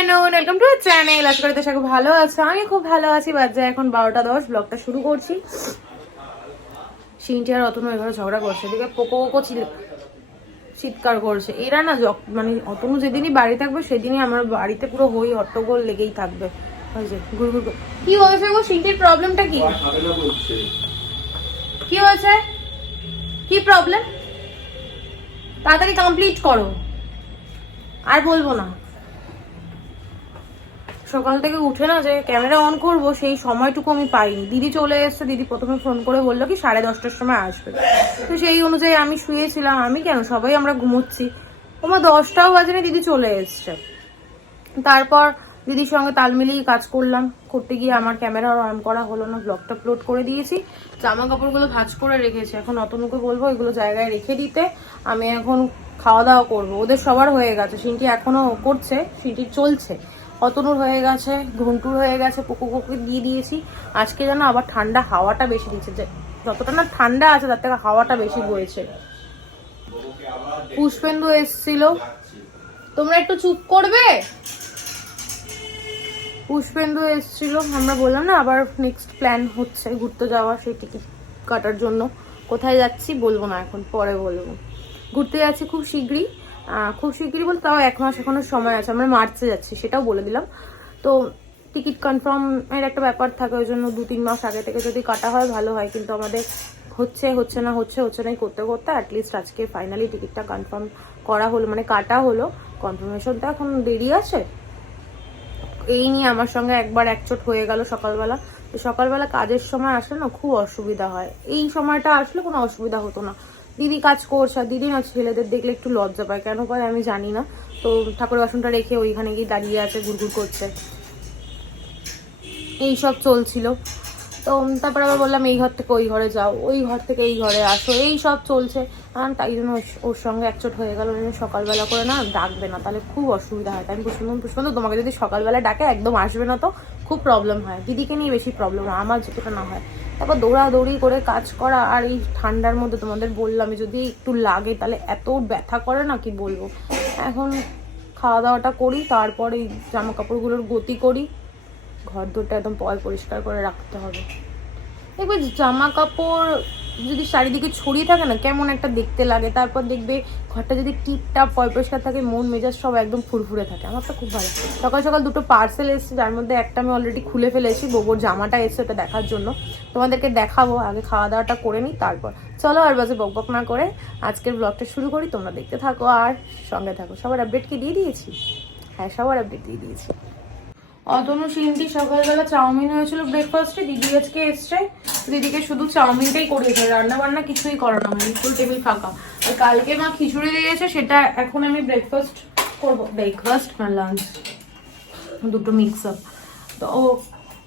Afternoon, welcome to our channel. আশা করি সবাই ভালো আছে, আমি খুব ভালো আছি। বাজে এখন 12টা 10, ব্লগটা শুরু করছি। সিনটি আর অতনু এখানে ঝগড়া করছে, এদিকে পোকো চিৎকার করছে। এরা না মানে অতনু যেদিনই বাড়ি থাকবে সেদিনই আমার বাড়িতে পুরো হই হট্টগোল লেগেই থাকবে। কি হয়েছে গো? সিনটির প্রবলেমটা কি? কি হয়েছে? কি প্রবলেম? তাড়াতাড়ি কমপ্লিট করো, আর বলবো না। সকাল থেকে উঠে না যে ক্যামেরা অন করব সেই সময়টুকু আমি পাইনি। দিদি চলে এসছে, দিদি প্রথমে ফোন করে বললো কি 10:30টার সময় আসবে। তো সেই অনুযায়ী আমি শুয়েছিলাম। আমি কেন, সবাই আমরা ঘুমোচ্ছি। তোমার 10টাও বাজেনি, দিদি চলে এসছে। তারপর দিদির সঙ্গে তাল মিলিয়ে কাজ করতে গিয়ে আমার ক্যামেরা অন করা হলো না। ব্লগটা আপলোড করে দিয়েছি। জামা কাপড়গুলো ভাঁজ করে রেখেছি, এখন অতনুকে বলবো এগুলো জায়গায় রেখে দিতে। আমি এখন খাওয়া দাওয়া করবো। ওদের সবার হয়ে গেছে, সিনটি এখনো করছে, সিনটি চলছে। অতনুর হয়ে গেছে, ঘন্টুর হয়ে গেছে, পুকুকে দিয়ে দিয়েছি। আজকে যেন আবার ঠান্ডা হাওয়াটা বেশি দিচ্ছে, যে যতটা না ঠান্ডা আছে তার থেকে হাওয়াটা বেশি বয়েছে। পুষ্পেন্দু এসছিল, তোমরা একটু চুপ করবে। পুষ্পেন্দু এসছিল, আমরা বললাম না আবার নেক্সট প্ল্যান হচ্ছে ঘুরতে যাওয়া, সেই টিকিট কাটার জন্য। কোথায় যাচ্ছি বলবো না, এখন পরে বলবো। ঘুরতে যাচ্ছি খুব শীঘ্রই, বলতে তাও 1 মাস এখনো সময় আছে। আমরা মার্চে যাচ্ছি, সেটাও বলে দিলাম। তো টিকিট কনফার্ম এর একটা ব্যাপার থাকে, ওই জন্য 2-3 মাস আগে থেকে যদি কাটা হয় ভালো হয়। কিন্তু আমাদের হচ্ছে না করতে অ্যাটলিস্ট আজকে ফাইনালি টিকিটটা কনফার্ম করা হলো, মানে কাটা হলো। কনফার্মেশনটা এখন দেরি আছে। এই নিয়ে আমার সঙ্গে একবার একচোট হয়ে গেল সকালবেলা। তো সকালবেলা কাজের সময় আসলে না খুব অসুবিধা হয়। এই সময়টা আসলে কোনো অসুবিধা হতো না। দিদি কাজ করছে, আর দিদি না ছেলেদের দেখলে একটু লজ্জা পায়, কেন পায় আমি জানি না। তো ঠাকুরের বাসনটা রেখে ওইখানে গিয়ে দাঁড়িয়ে আছে, ঘুরঘুর করছে। এইসব চলছিল। তো তারপরে আবার বললাম এই ঘর থেকে ওই ঘরে যাও, ওই ঘর থেকে এই ঘরে আসো, এই সব চলছে। তাই জন্য ওর সঙ্গে একচোট হয়ে গেল। সকালবেলা করে না ডাকবে না, তাহলে খুব অসুবিধা হয়। তাই আমি পুষ্পেন্দু তোমাকে যদি সকালবেলা ডাকে একদম আসবে না, তো খুব প্রবলেম হয়। দিদিকে নিয়ে বেশি প্রবলেম হয়, আমার যেটা না হয়। তারপর দৌড়াদৌড়ি করে কাজ করা, আর এই ঠান্ডার মধ্যে তোমাদের বললাম যদি একটু লাগে তাহলে এত ব্যথা করে না, কি বলবো। এখন খাওয়া দাওয়াটা করি, তারপরে এই জামা কাপড়গুলোর গতি করি। ঘর দুটো একদম পরিষ্কার করে রাখতে হবে। দেখবে জামা কাপড় যদি চারিদিকে ছড়িয়ে থাকে না, কেমন একটা দেখতে লাগে। তারপর দেখবে ঘরটা যদি টিপটাপ পরিষ্কার থাকে, মন মেজাজ সব একদম ফুরফুরে থাকে। আমার তো খুব ভালো। সকাল সকাল 2টো পার্সেল এসেছে, যার মধ্যে একটা আমি অলরেডি খুলে ফেলেছি। বোবোর জামাটা এসছে, ওটা দেখার জন্য তোমাদেরকে দেখাবো। আগে খাওয়া দাওয়াটা করে নিই, তারপর চলো আর বাজে বকবক না করে আজকের ব্লগটা শুরু করি। তোমরা দেখতে থাকো আর সঙ্গে থাকো। সবার আপডেট কি দিয়ে দিয়েছি? হ্যাঁ, সবার আপডেট দিয়ে দিয়েছি। অতনু সিনটি সকালবেলা চাউমিন হয়েছিল ব্রেকফাস্টে। দিদি আজকে এসছে, দিদিকে শুধু চাউমিনটাই করিয়েছে, রান্না বান্না কিছুই করানো হয়নি, ফুল টেবিল ফাঁকা। আর কালকে মা খিচুড়ি দিয়েছে, সেটা এখন আমি ব্রেকফাস্ট করবো। ব্রেকফাস্ট না লাঞ্চ, দুটো মিক্স আপ। তো ও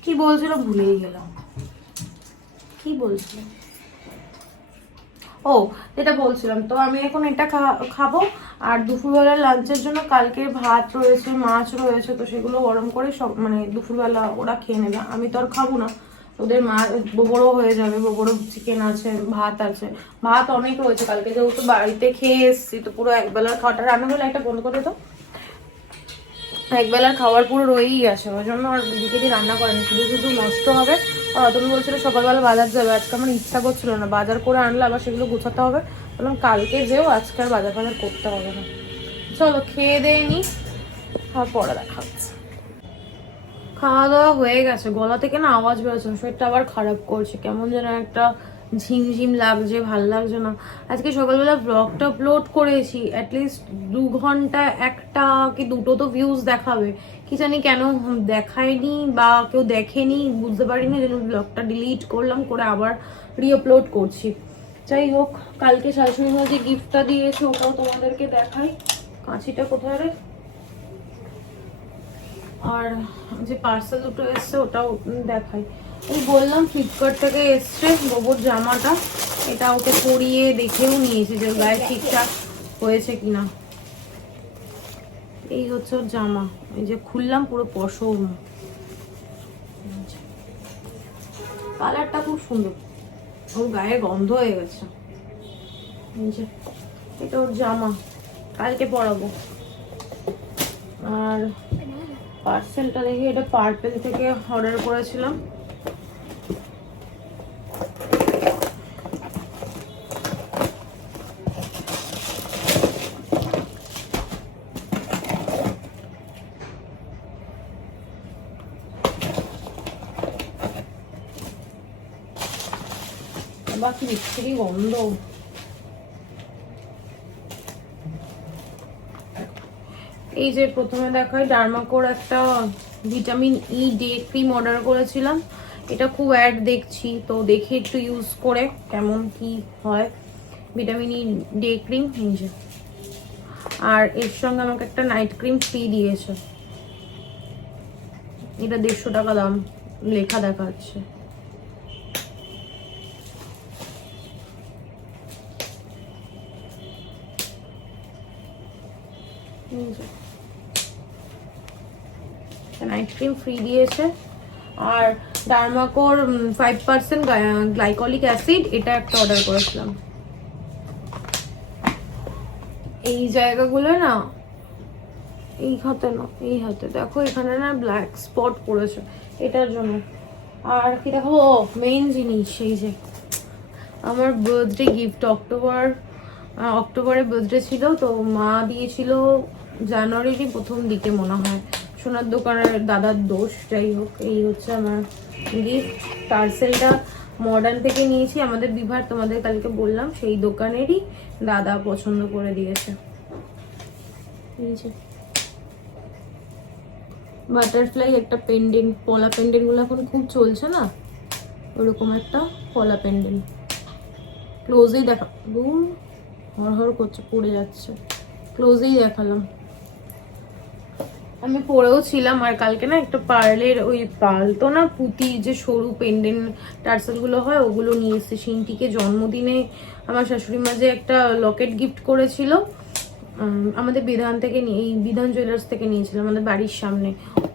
কি বলছিল ভুলেই গেলাম, কি বলছিল। ও, যেটা বলছিলাম, তো আমি এখন এটা খাবো। আর দুপুরবেলা লাঞ্চের জন্য কালকে ভাত রয়েছে, মাছ রয়েছে, তো সেগুলো গরম করে সব মানে দুপুরবেলা ওরা খেয়ে নেবে। আমি তো আর খাবো না, ওদের বড়ো হয়ে যাবে। বড়ো চিকেন আছে, ভাত আছে। ভাত অনেক রয়েছে, কালকে যেহেতু বাড়িতে খেয়ে এসছি, তো পুরো একবেলার খাওয়াটা রান্না করলে একটা বন্ধ করে তো একবেলার খাওয়ার পুরো রয়েই আছে। ওই জন্য আর দিকে রান্না করেনি, শুধু নষ্ট হবে। আর তুমি বলছিল সকালবেলা বাজার যাবে, আজকে আমার ইচ্ছা করছিল না। বাজার করে আনলে আবার সেগুলো গোছাতে হবে। বললাম কালকে যেও, আজকে আর বাজার করতে হবে না। চলো খেয়ে দিয়ে নি, খাওয়ার পরে দেখা হচ্ছে। খাওয়া দাওয়া হয়ে গেছে, গলা থেকে না আওয়াজ বেরোচ্ছে না, শরীরটা আবার খারাপ করছে, কেমন যেন একটা ঝিমঝিম লাগছে, ভাল লাগছে না। আজকে সকালবেলা ব্লগটা আপলোড করেছি, অ্যাটলিস্ট 2 ঘন্টা 1টা কি 2টো তো ভিউজ দেখাবে। কি জানি কেন দেখায়নি বা কেউ দেখেনি, বুঝতে পারিনি, যেন ব্লগটা ডিলিট করলাম, করে আবার রিআপলোড করছি। যাই হোক, কালকে শাশুড়ি মা যে গিফটটা দিয়েছে ওটাও তোমাদেরকে দেখাই। কাঁচিটা কোথায় রে? আর যে পার্সেল দুটো এসছে ওটাও দেখাই। এই বললাম ফ্লিপকার্ট থেকে এসছে গোবর জামাটা, এটা ওকে পরিয়ে দেখেও নিয়েছি যে গায়ে ঠিকঠাক হয়েছে কিনা। এই হচ্ছে ওর জামা, এই যে খুললাম পুরো পশম। কালারটা খুব সুন্দর, ওর গায়ে গন্ধ হয়ে গেছে। এই যে এটা ওর জামা, কালকে পরাবো। আর পার্সেলটা দেখি, এটা পার্পেল থেকে অর্ডার করেছিলাম। বাকি বিচ্ছিরি গন্ধ। এই যে প্রথমে দেখাই, ডার্মাকোর একটা vitamin E day cream order করেছিলাম। এটা খুব অ্যাড দেখছি, তো দেখি একটু ইউজ করে কেমন কি হয়। ভিটামিন ই ডে ক্রিম, এই যে। আর এর সঙ্গে আমাকে একটা নাইট ক্রিম ফ্রি দিয়েছে। এটা 150 টাকা দাম লেখা দেখাচ্ছে। নাইট ক্রিম ফ্রি দিয়েছে। আর ডার্মাকোর 5% গ্লাইকলিক অ্যাসিড, এটা একটা অর্ডার করেছিলাম। এই জায়গাগুলো না, এই হাতে না, এই হাতে দেখো এখানে না ব্ল্যাক স্পট পড়েছে, এটার জন্য। আর কি দেখো, মেইন জিনিস, এই যে আমার বার্থডে গিফট, অক্টোবরে বার্থডে ছিল, তো মা দিয়েছিল জানুয়ারির প্রথম দিকে মনে হয়। সোনার দোকানের দাদার দোষ, যাই হোক। এই হচ্ছে আমার গিফট। পার্সেলটা মডার্ন থেকে নিয়েছি, আমাদের বিভার, তোমাদের কালকে বললাম, সেই দোকানেরই দাদা পছন্দ করে দিয়েছে। বাটারফ্লাই একটা পেন্ডেন্ট, পলা পেন্ডেন্ট গুলো এখন খুব চলছে না, ওরকম একটা পলা পেন্ডেন্ট। ক্লোজেই দেখা, হর করছে, পড়ে যাচ্ছে। ক্লোজেই দেখালাম, আমি পরেও ছিলাম। আর কালকে না একটা পার্লের ওই পাল তো না, পুঁতি যে সরু পেন্ডেন্ট টার্সেল গুলো হয়, ওগুলো নিয়ে এসেছে। সিনটিকে জন্মদিনে আমার শাশুড়ি মা যে একটা লকেট গিফট করেছিল, আমাদের বিধান থেকে, এই বিধান জুয়েলার্স থেকে নিয়েছিল, আমাদের বাড়ির সামনে।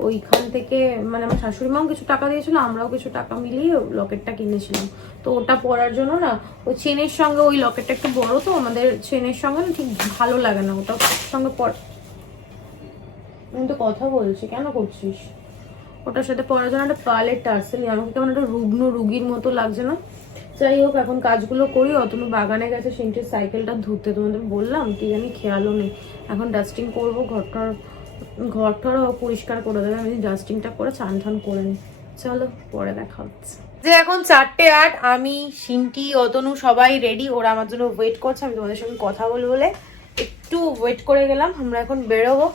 ওইখান থেকে মানে আমার শাশুড়ি মাও কিছু টাকা দিয়েছিল, আমরাও কিছু টাকা মিলিয়ে লকেটটা কিনেছিলাম। তো ওটা পরার জন্য না, ওই চেনের সঙ্গে ওই লকেটটা একটু বড়, তো আমাদের চেনের সঙ্গে না ঠিক ভালো লাগে না, ওটা সঙ্গে আমি তো কথা বলছি, কেন করছিস? ওটার সাথে পরার জন্য একটা পার্লের টার্সেল, আমাকে কেমন একটা রুগ্ন রুগীর মতো লাগছে না? যাই হোক, এখন কাজগুলো করি। অতনু বাগানে গেছে সিনটির সাইকেলটা ধুতে, তোমাদের বললাম কি জানি, খেয়ালও নেই। এখন ডাস্টিং করবো, ঘরটারও পরিষ্কার করে দেবে। আমি ডাস্টিংটা করে চান ঠান করে নিই। চলো পরে দেখা হচ্ছে। যে এখন 4:08, আমি, সিনটি, অতনু সবাই রেডি। ওরা আমার জন্য ওয়েট করছে, আমি তোমাদের সঙ্গে কথা বলবো বলে একটু ওয়েট করে গেলাম। আমরা এখন বেরোবো।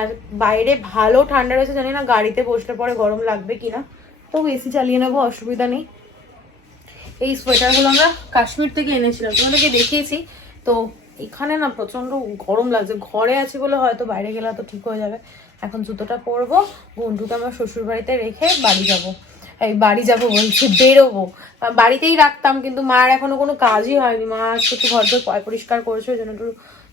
আর বাইরে ভালো ঠান্ডা রয়েছে, জানি না গাড়িতে বসলে পরে গরম লাগবে কিনা, তবু এসি চালিয়ে নেবো, অসুবিধা নেই। এই সোয়েটারগুলো আমরা কাশ্মীর থেকে এনেছিলাম, তোমাদেরকে দেখিয়েছি। তো এখানে না প্রচন্ড গরম লাগছে, ঘরে আছে বলে হয়তো বাইরে গেলে তো ঠিক হয়ে যাবে। এখন জুতোটা পরবো, বন্ধুকে আমার শ্বশুর বাড়িতে রেখে বাড়ি যাবো বলছি, বেরোবো। বাড়িতেই রাখতাম, কিন্তু মার এখনো কোনো কাজই হয়নি। মা আজকে একটু ঘর পরিষ্কার করেছে, ওই জন্য একটু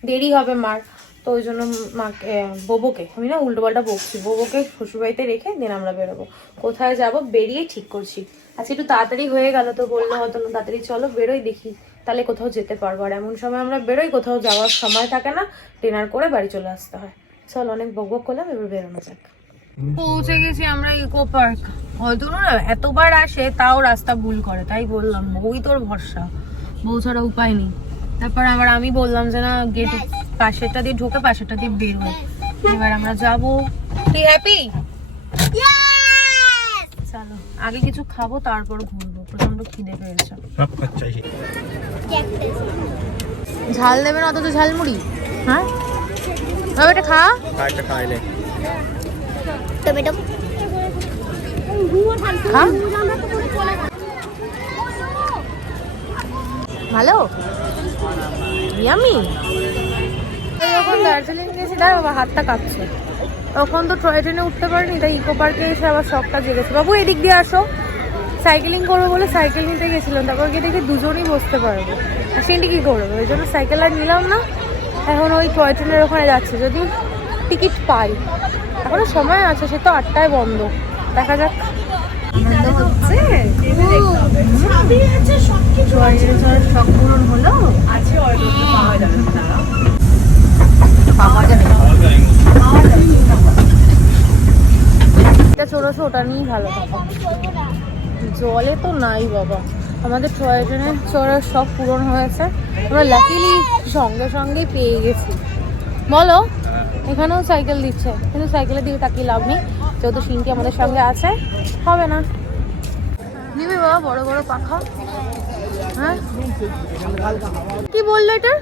দেরি হবে মার। তো ওই জন্য মাকে, বোবোকে, আমি না উল্টো পাল্টা বকছি, বোবোকে শ্বশুরবাড়িতে রেখে দিন আমরা বেরোবো। কোথায় যাব বেরিয়ে ঠিক করছি। আজকে একটু তাড়াতাড়ি হয়ে গেল, তো বললো হয়তো তাড়াতাড়ি চলো বেরোই, দেখি তাহলে কোথাও যেতে পারবো। আর এমন সময় আমরা বেরোই, কোথাও যাওয়ার সময় থাকে না, ডিনার করে বাড়ি চলে আসতে হয়। চল, অনেক বকবক করলাম, এবার বেরোনো যাক। পৌঁছে গেছি আমরা ইকো পার্ক। হয়তো না এতবার আসে, তাও রাস্তা ভুল করে, তাই বললাম বই তোর ভরসা, বউ ছাড়া উপায় নেই। তারপর আবার আমি বললাম যে না, গেট পাশেরটা দিয়ে ঢোকে, পাশেরটা দিয়ে বেরো। এবার আমরা যাবো। তুই হ্যাপি? চলো আগে কিছু খাবো, তারপর ঘুরবো, প্রচন্ড খিদে পেয়েছে। ঝাল দেবে না অত, ঝালমুড়ি? হ্যাঁ এটা খা, খাইলে টমেটো খা। ভালো ইয়ামি। যখন দার্জিলিং গেছি, তার বাবা হাতটা কাঁপছে, তখন তো টয় ট্রেনে উঠতে পারিনি, তাই ইকো পার্কে এসে আবার শখটা জেগেছে। বাবু এদিক দিয়ে আসো, সাইকেলিং করবো বলে সাইকেল নিতে গেছিলাম, তারপর গিয়ে দেখি দুজনেই বসতে পারবো, আর সেটি কি করবো, ওই জন্য সাইকেল আর নিলাম না। এখন ওই টয় ট্রেনের ওখানে যাচ্ছে, যদি টিকিট পাই, এখনো সময় আছে, সে তো 8টায় বন্ধ, দেখা যাক। শখ পূরণ হলো, আছে পাওয়া যাবে না, পাওয়া যাবে। করেছো ওটা নিয়েই ভালো থাকো। জলে তো নাই বাবা, আমাদের টয় ট্রেনে চড়ার সব পূরণ হয়েছে, আমরা লাকিলি সঙ্গে সঙ্গে পেয়ে গেছি। বলো, এখানেও সাইকেল দিচ্ছে, কিন্তু সাইকেলের দিকে তাকিয়ে লাভ নেই, যেহেতু সিনকি আমাদের সঙ্গে আছে, হবে না। নিবি বাবা বড় বড় পাখা? হ্যাঁ কি বললো এটা?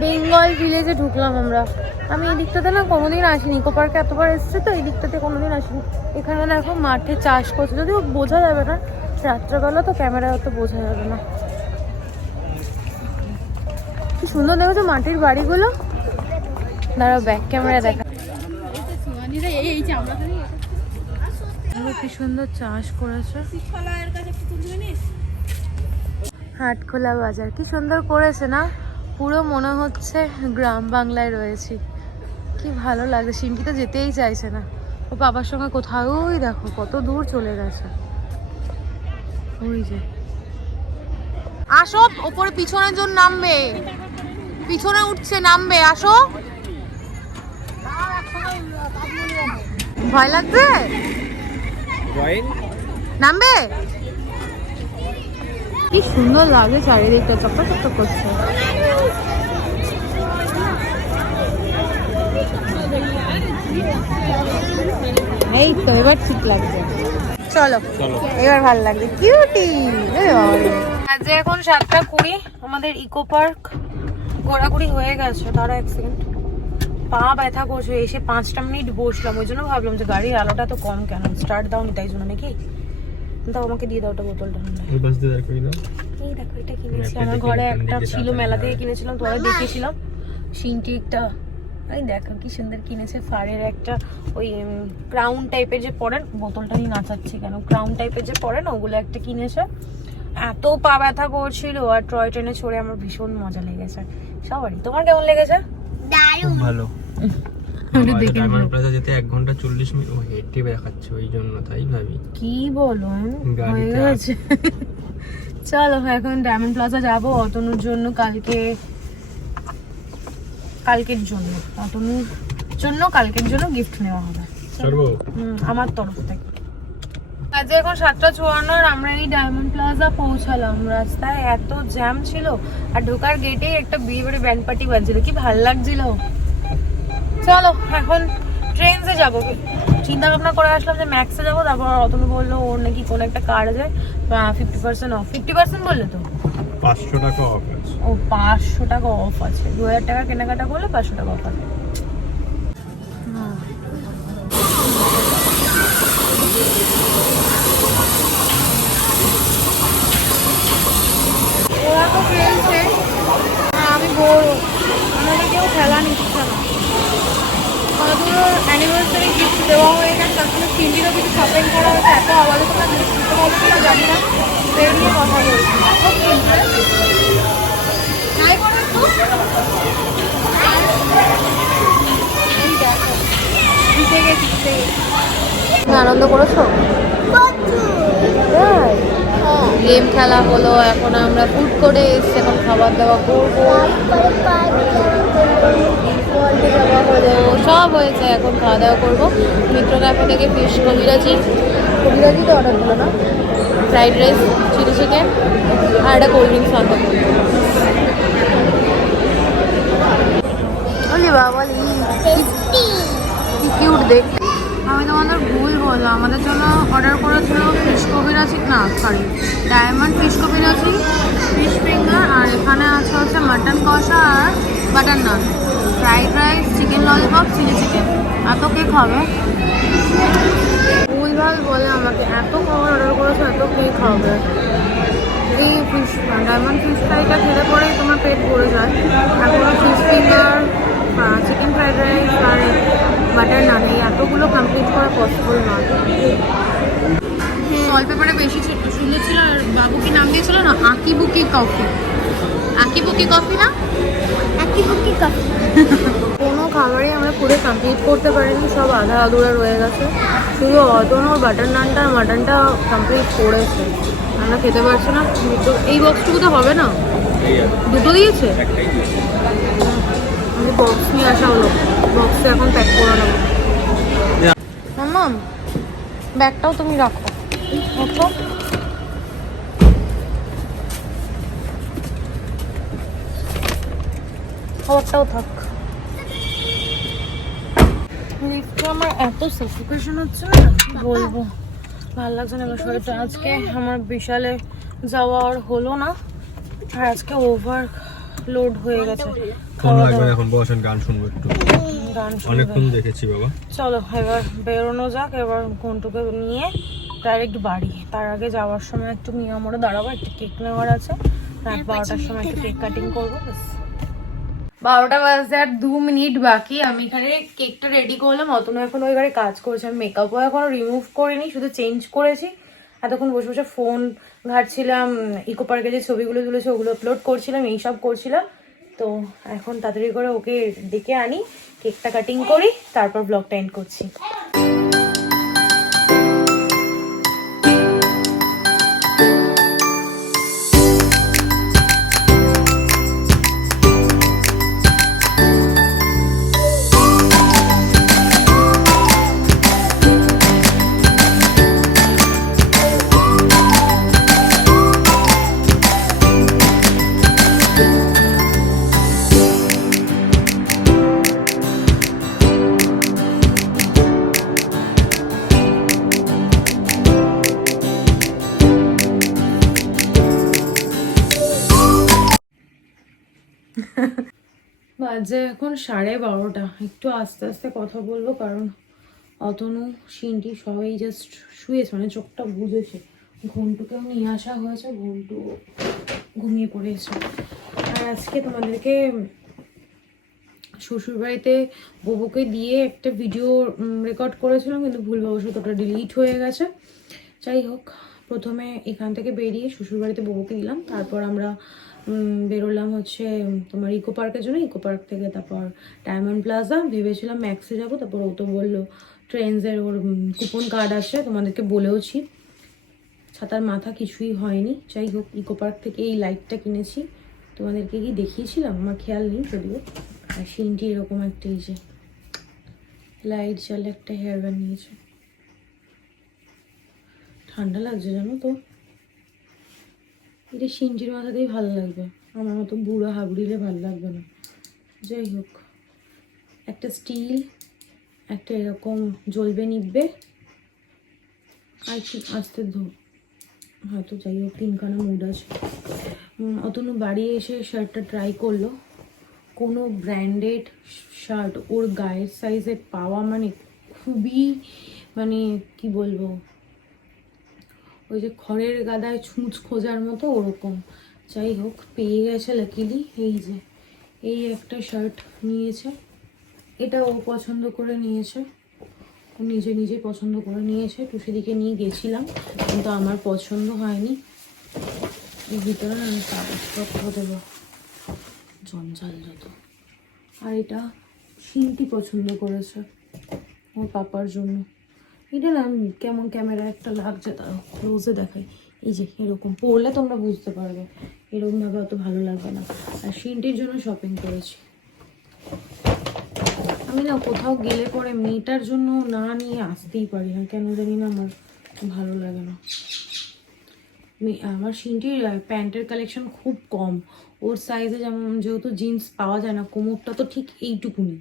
বেঙ্গল ভিলেজে ঢুকলাম আমরা। আমি এই দিকটাতে না কোনোদিন আসিনি, ইকো পার্কে এতবার এসছে তো এই দিকটাতে কোনোদিন আসিনি। এখানে দেখো মাঠে চাষ করছে, যদিও বোঝা যাবে না, রাত্রেবেলা তো ক্যামেরায় অত বোঝা যাবে না। কি সুন্দর দেখেছো মাটির বাড়িগুলো, দাঁড়াও ব্যাক ক্যামেরা দেখা। কি সুন্দর চাষ করেছে, হাটখোলা বাজার কি সুন্দর করেছে না, পুরো মনে হচ্ছে গ্রাম বাংলায় রয়েছি। কি ভালো লাগে, সিনকি তো যেতেই চাইছে না, ও বাবার সঙ্গে কোথাও, ওই দেখো কত দূর চলে গেছে। ওই যে আসো, ওপরে পিছনের জন্য নামবে, পিছনে উঠছে, নামবে, আসো। ভয় লাগছে, নামবে। কি সুন্দর লাগে চারিদিকটা, চকচক চকচক করছে। এই তো এবার ঠিক লাগছে, চলো এবার ভালো লাগছে, কিউটি। আজকে এখন 7:20, আমাদের ইকো পার্ক ঘোরাঘুরি হয়ে গেছে। তারা এক সেকেন্ড, পা ব্যথা করছে, এসে 5টা মিনিট বসলাম, ওই জন্য ভাবলাম যে গাড়ির আলোটা তো কম কেন, স্টার্ট দাওনি তাই জন্য নাকি। দাও আমাকে দিয়ে দাও ওটা বোতলটা। এই দেখো এটা কিনেছি, আমার ঘরে একটা ছিল, মেলা থেকে কিনেছিলাম, তোমাদের দেখিয়েছিলাম। সিনটি একটা, এই দেখো কি সুন্দর কিনেছে, ফারের একটা ওই ক্রাউন টাইপের যে পরেন, বোতলটা নিয়ে নাচাচ্ছি কেন, ক্রাউন টাইপের যে পরেন ওগুলো একটা কিনেছে। এত পা ব্যথা করছিল, আর টয় ট্রেনে চড়ে আমার ভীষণ মজা লেগেছে সবারই। তোমার কেমন লেগেছে? দারুণ ভালো। ডায়মন্ড প্লাজা যেতে 1 ঘন্টা 40 মিনিট ও হেঁটে দেখাচ্ছে, ওই জন্য তাই ভাবি। কি বলো, হয়ে গেছে। চলো এখন ডায়মন্ড প্লাজা যাবো অতনুর জন্য, কালকের জন্য, অতনুর জন্য কালকের জন্য গিফট নেওয়া হবে আমার তরফ থেকে। আজ এখন 7:54, আমরা এই ডায়মন্ড প্লাজা পৌঁছালাম। রাস্তায় এত জ্যাম ছিল, আর ঢোকার গেটেই একটা বিয়ে বাড়ি ব্যান্ড পার্টি বাজছিল, কি ভালো লাগছিল। চলো এখন ট্রেনসে যাবো, চিন্তা ভাবনা করে আসলাম যে ম্যাক্সে যাবো, তারপর অতনু বললো ওর নাকি কোনো একটা কার্ড আছে 50% অফ, 50% বললে তো 500 টাকা অফ আছে। ও 500 টাকা অফ আছে, 2000 টাকা কেনাকাটা করলে 500 টাকা অফ আছে। ওরা তো খেলছে, আমি বড়, আমাদের কেউ খেলা নিচ্ছে না। ওর অ্যানিভার্সারি গিফট দেওয়া হয়ে গেছে, তার জন্য তিনটিরও কিছু শপিং করা হয়েছে, এত আওয়াজে তোমরা বুঝতে পারবে কিনা জানি না, সেই নিয়ে কথা বলছি। আনন্দ করেছো? গেম খেলা হলো, এখন আমরা ফুড করে এসছি, এখন খাবার দাওয়া করবো, যাওয়া হলো, সব হয়েছে, এখন খাওয়া দাওয়া করবো। মিত্র ক্যাফে থেকে ফিশ কবিরাজি তো অর্ডার করলো না, ফ্রাইড রাইস, চিলি চিকেন আর একটা কোল্ড ড্রিঙ্কস অর্ডার করলো। বলি বাবা, কি কিউট দেখতে। আমি তোমাদের ভুল বললাম, আমাদের জন্য অর্ডার করেছিল ফিশ কবিরাজি, না sorry diamond fish kabiraji, fish finger, আর এখানে আছে হচ্ছে মাটন কষা আর butter naan, fried rice, chicken lollipop, chilli chicken. এত কে খাবে? ভুলভাল বলে আমাকে, এত খাবার অর্ডার করেছো, এত কে খাবে? এই ফিশ ডায়মন্ড ফিশ ফ্রাইটা খেলে পরেই তোমার পেট ভরে যায়, এখন fish finger, chicken fried rice আর বাটার নান, এই এতগুলো কমপ্লিট করা পসিবল নয়। ওয়ালপেপারে বেশি সুন্দর ছিল, আর বাবু কি নাম দিয়েছিল না, আঁকিবুকি কফি, আঁকিবুকি কফি না, আঁকিবুকি কফি। কোনো খাবারই আমরা পুরো কমপ্লিট করতে পারিনি, সব আধা আধুরা রয়ে গেছে, শুধু অতনু বাটার নানটা আর মাটনটা কমপ্লিট করেছে, আমরা খেতে পারছি না। এই বক্সটুকু তো হবে না, দুটো দিয়েছে, বক্স নিয়ে আসা হলো, বক্সে এখন প্যাক করে নেবো। মাম্মাম ব্যাগটাও তুমি রাখো। ওঠো। খাবারটাও থাক। লিফটে আমার এত সাফোকেশন হচ্ছে না বলবো, ভালো লাগছে না আমার শরীরটা। আজকে আমার বিশালে যাওয়া আর হলো না, আর আজকে ওভার লোড হয়ে গেছে। এখন বসেন, গান শুনবো একটু। গান অনেকক্ষণ দেখেছি বাবা। চলো এবার বেরোনো যাক। এবার ঘন্টুকে নিয়ে ডাইরেক্ট বাড়ি। তার আগে যাওয়ার সময় একটু মিয়া মোড়ে দাঁড়াবো, একটা কেক নেওয়ার আছে। রাত 12টার সময় একটু কেক কাটিং করবো। 12টা বাজতে আর 2 মিনিট বাকি। আমি এখানে কেকটা রেডি করলাম, অতনু এখন ওই ঘরে কাজ করছে। আমি মেকআপও এখনো রিমুভ করিনি, শুধু চেঞ্জ করেছি। এতক্ষণ বসে বসে ফোন ঘাটছিলাম, ইকো পার্কে যে ছবিগুলো তুলেছে ওগুলো আপলোড করছিলাম, এইসব করছিলাম। তো এখন তাড়াতাড়ি করে ওকে ডেকে আনি, কেকটা কাটিং করি, তারপর ব্লগটা এন্ড করছি। বাজে এখন 12:30। একটু আস্তে আস্তে কথা বলবো, কারণ অতনু সিনটি সবাই জাস্ট শুয়েছে, মানে চোখটা বুঝেছে। ঘুমটুকেও নিয়ে আসা হয়েছে, ঘুমটু ঘুমিয়ে পড়েছে। আর আজকে তোমাদেরকে শ্বশুরবাড়িতে বউকে দিয়ে একটা ভিডিও রেকর্ড করেছিলাম, কিন্তু ভুলবশত ওটা ডিলিট হয়ে গেছে। যাই হোক, প্রথমে এখান থেকে বেরিয়ে শ্বশুরবাড়িতে বউকে দিলাম, তারপর আমরা বেরোলাম হচ্ছে তোমার ইকো পার্কের জন্য। ইকো পার্ক থেকে তারপর ডায়মন্ড প্লাজা, ভেবেছিলাম ম্যাক্সে যাবো, তারপর ও তো বললো ট্রেন্ডসের ওর কুপন কার্ড আছে, তোমাদেরকে বলেওছি। ছাতার মাথা কিছুই হয়নি। যাই হোক, ইকো পার্ক থেকে এই লাইটটা কিনেছি, তোমাদেরকে কি দেখিয়েছিলাম আমার খেয়াল নেই যদিও। আর সিনটি এরকম একটা এই যে লাইট জ্বালে একটা হেয়ার ব্যান্ড নিয়েছে। ঠান্ডা লাগছে জানো তো, এটা সিনটির মাথাতেই ভালো লাগবে, আমার মতো বুড়ো হাবড়িলে ভালো লাগবে না। যাই হোক, একটা স্টিল, একটা এরকম জ্বলবে নিববে, আর একটু আস্তে হয়তো। যাই হোক, 3খানা মুড আছে। অতনু বাড়ি এসে শার্টটা ট্রাই করলো। কোনো ব্র্যান্ডেড শার্ট ওর গায়ের সাইজে পাওয়া মানে খুবই, মানে কি বলবো, ওই যে খড়ের গাদায় ছুঁচ খোঁজার মতো ওরকম। যাই হোক, পেয়ে গেছে লাকিলি। এই যে এই একটা শার্ট নিয়েছে, এটা ও পছন্দ করে নিয়েছে, ও নিজে নিজে পছন্দ করে নিয়েছে। টুসিদিকে নিয়ে গেছিলাম, কিন্তু আমার পছন্দ হয়নি। এর ভিতরে আমি কাগজপত্র দেবো, জঞ্জাল যত। আর এটা সিনটি পছন্দ করেছে ওর পাপার জন্য। এটা না কেমন ক্যামেরা একটা লাগছে, তাও ক্লোজে দেখাই। এই যে এরকম পরলে তোমরা বুঝতে পারবে, এরকমভাবে অত ভালো লাগবে না। আর সিনটির জন্য শপিং করেছি। আমি না কোথাও গেলে পরে মেয়েটার জন্য না নিয়ে আসতেই পারি না, কেন জানি না, আমার ভালো লাগে না। আমার সিনটির প্যান্টের কালেকশন খুব কম। ওর সাইজে যেমন, যেহেতু জিন্স পাওয়া যায় না, কোমরটা তো ঠিক এইটুকুনি,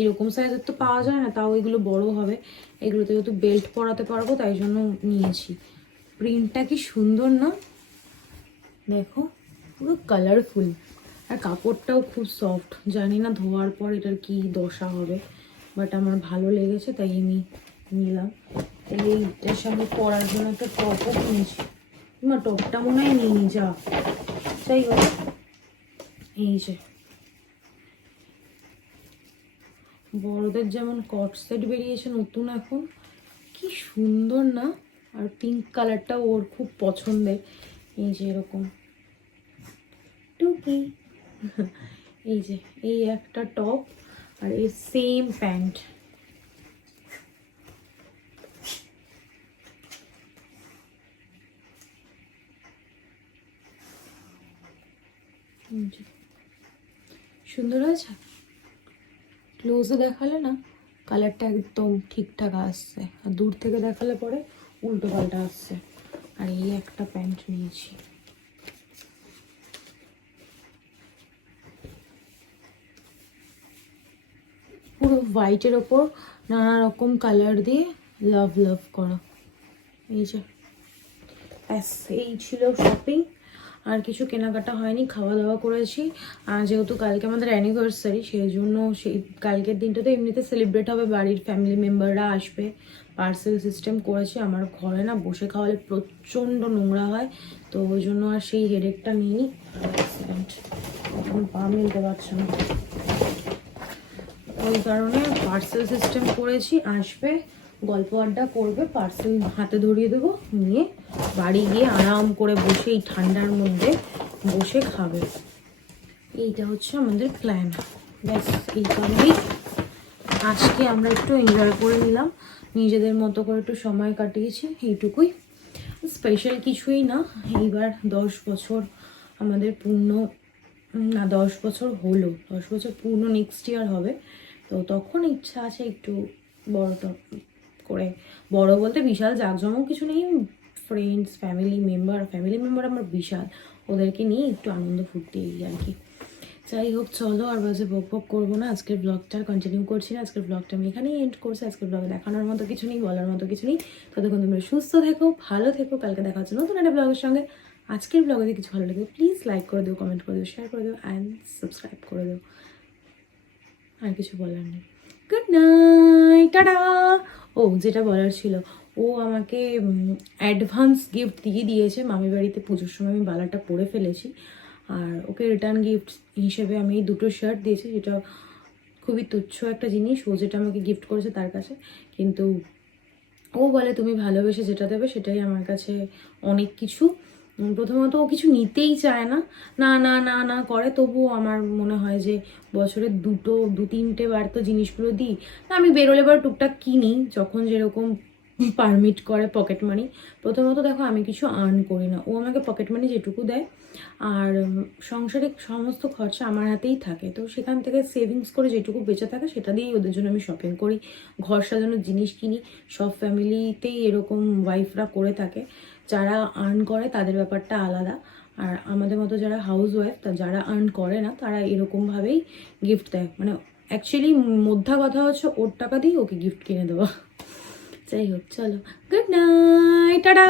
এরকম সাইজের তো পাওয়া যায় না, তাও এগুলো বড় হবে। এগুলোতে যেহেতু বেল্ট পরাতে পারবো, তাই জন্য নিয়েছি। প্রিন্টটা কি সুন্দর না, দেখো পুরো কালারফুল। আর কাপড়টাও খুব সফট, জানি না ধোয়ার পর এটার কি দশা হবে, বাট আমার ভালো লেগেছে তাই আমি নিলাম। এইটার সঙ্গে পরার জন্য একটা টপও কিনেছি। মা টপটা মনে হয় নিয়ে যা। যাই হোক, এই যে বড়দের যেমন কট সেট বেরিয়েছে নতুন এখন, কি সুন্দর না। আর পিঙ্ক কালারটা ওর খুব পছন্দের। এই যে এরকম টুকি, এই যে এই একটা টপ আর এই সেম প্যান্ট। সুন্দর হয়েছে, ক্লোজে দেখালে না কালারটা একদম ঠিকঠাক আসছে, আর দূর থেকে দেখালে পরে উল্টো পাল্টা আসছে। আর এই একটা প্যান্ট নিয়েছি, পুরো হোয়াইটের ওপর নানা রকম কালার দিয়ে লাভ লাভ করা। এই যে ব্যাস, এই ছিল শপিং, আর কিছু কেনাকাটা হয়নি, খাওয়া দাওয়া করেছি। আর যেহেতু কালকে আমাদের অ্যানিভার্সারি, সেই জন্য সেই কালকের দিনটা তো এমনিতে সেলিব্রেট হবে, বাড়ির ফ্যামিলি মেম্বাররা আসবে, পার্সেল সিস্টেম করেছি। আমার ঘরে না বসে খাওয়ালে প্রচণ্ড নোংরা হয়, তো ওই জন্য আর সেই হেডেকটা নিইনি। অ্যাক্সিডেন্ট, এখন পা মিলতে পারছে না, ওই কারণে পার্সেল সিস্টেম করেছি। আসবে, গল্প আড্ডা করবে, পার্সেল হাতে ধরিয়ে দেবো, নিয়ে বাড়ি গিয়ে আরাম করে বসে এই ঠান্ডার মধ্যে বসে খাবে। এইটা হচ্ছে আমাদের প্ল্যান। ব্যাস, এই কারণেই আজকে আমরা একটু এনজয় করে নিলাম, নিজেদের মতো করে একটু সময় কাটিয়েছি, এইটুকুই। স্পেশাল কিছুই না। এইবার 10 বছর আমাদের পূর্ণ, না 10 বছর হলো, 10 বছর পূর্ণ নেক্সট ইয়ার হবে। তো তখন ইচ্ছা আছে একটু বড়টা করে, বড় বলতে বিশাল জাঁকজমক কিছু নেই, ফ্রেন্ডস ফ্যামিলি মেম্বার আমার বিশাল, ওদেরকে নিয়ে একটু আনন্দ ফুর্তি এই আর কি। যাই হোক, চলো আর বাজে বক বক করবো না, আজকের ব্লগটা আর কন্টিনিউ করছি না। আজকের ব্লগটা আমি এখানেই এন্ড করছি। আজকের ব্লগে দেখানোর মতো কিছু নেই, বলার মতো কিছু নেই। ততক্ষণ তোমরা সুস্থ থেকো, ভালো থেকো, কালকে দেখা হচ্ছে নতুন একটা ব্লগের সঙ্গে। আজকের ব্লগে যদি কিছু ভালো লাগে প্লিজ লাইক করে দিও, কমেন্ট করে দিও, শেয়ার করে দিও অ্যান্ড সাবস্ক্রাইব করে দিও। আর কিছু বলার নেই। Good night, tata. ও, যেটা বলার ছিল, ও আমাকে অ্যাডভান্স গিফট দিয়ে দিয়েছে। মামি বাড়িতে পুজোর সময় আমি বালাটা পরে ফেলেছি, আর ওকে রিটার্ন গিফট হিসেবে আমি এই 2টো শার্ট দিয়েছি, যেটা খুবই তুচ্ছ একটা জিনিস, ও যেটা আমাকে গিফট করেছে তার কাছে। কিন্তু ও বলে তুমি ভালোবেসে যেটা দেবে সেটাই আমার কাছে অনেক কিছু। প্রথমত ও কিছু নিতেই চায় না, না না না না করে, তবুও আমার মনে হয় যে বছরে 2-3টে বার তো জিনিসগুলো দিই। না, আমি বেরোলে বার টুকটাক কিনি যখন যেরকম পারমিট করে পকেট মানি। প্রথমত দেখো, আমি কিছু আর্ন করি না, ও আমাকে পকেট মানি যেটুকু দেয়, আর সংসারিক সমস্ত খরচা আমার হাতেই থাকে, তো সেখান থেকে সেভিংস করে যেটুকু বেঁচে থাকে সেটা দিয়েই ওদের জন্য আমি শপিং করি, ঘর সাজানোর জিনিস কিনি। সব ফ্যামিলিতেই এরকম ওয়াইফরা করে থাকে, যারা আর্ন করে তাদের ব্যাপারটা আলাদা, আর আমাদের মতো যারা হাউস ওয়াইফ, যারা আর্ন করে না তারা এরকমভাবেই গিফট দেয়। মানে অ্যাকচুয়ালি মোদ্দা কথা হচ্ছে ওর টাকা দিয়ে ওকে গিফট কিনে দেওয়া। যাই হোক, চলো, গুড নাইট, টাটা।